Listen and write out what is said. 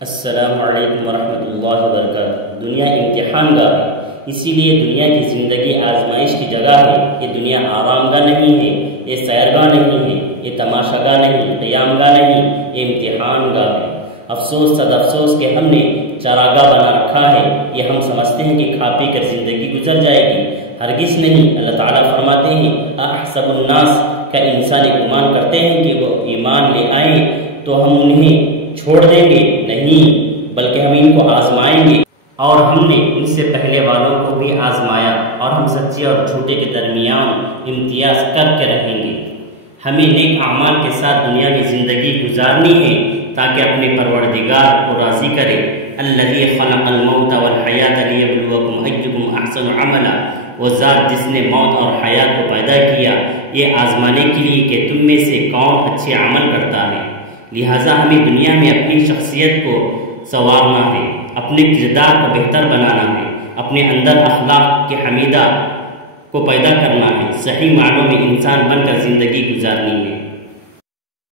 السلام علیکم ورحمۃ اللہ وبرکاتہ۔ دنیا امتحان گاہ ہے، اسی لیے دنیا کی زندگی آزمائش کی جگہ ہے۔ یہ دنیا آرام گاہ نہیں ہے، یہ سیرگاہ نہیں ہے، یہ تماشا گاہ نہیں، قیام گاہ نہیں، یہ امتحان گاہ ہے۔ افسوس صد افسوس کہ ہم نے چراگاہ بنا رکھا ہے۔ یہ ہم سمجھتے ہیں کہ کھا پی کر زندگی گزر جائے گی، ہرگز نہیں۔ اللہ تعالیٰ فرماتے ہیں احسب الناس، کا انسان گمان کرتے ہیں کہ وہ ایمان لے آئیں تو ہم انہیں چھوڑ دیں گے؟ نہیں، بلکہ ہم ان کو آزمائیں گے، اور ہم نے ان سے پہلے والوں کو بھی آزمایا، اور ہم سچے اور جھوٹے کے درمیان امتیاز کر کے رہیں گے۔ ہمیں نیک اعمال کے ساتھ دنیا کی زندگی گزارنی ہے تاکہ اپنے پروردگار کو راضی کرے۔ الذی خلق الموت والحیات لیبلوکم ایکم احسن عملا، وہ ذات جس نے موت اور حیات کو پیدا کیا یہ آزمانے کے لیے کہ تم میں سے کون اچھے عمل کرتا ہے۔ لہٰذا ہمیں دنیا میں اپنی شخصیت کو سنوارنا ہے، اپنے کردار کو بہتر بنانا ہے، اپنے اندر اخلاق کے حمیدہ کو پیدا کرنا ہے، صحیح معنوں میں انسان بن کر زندگی گزارنی ہے۔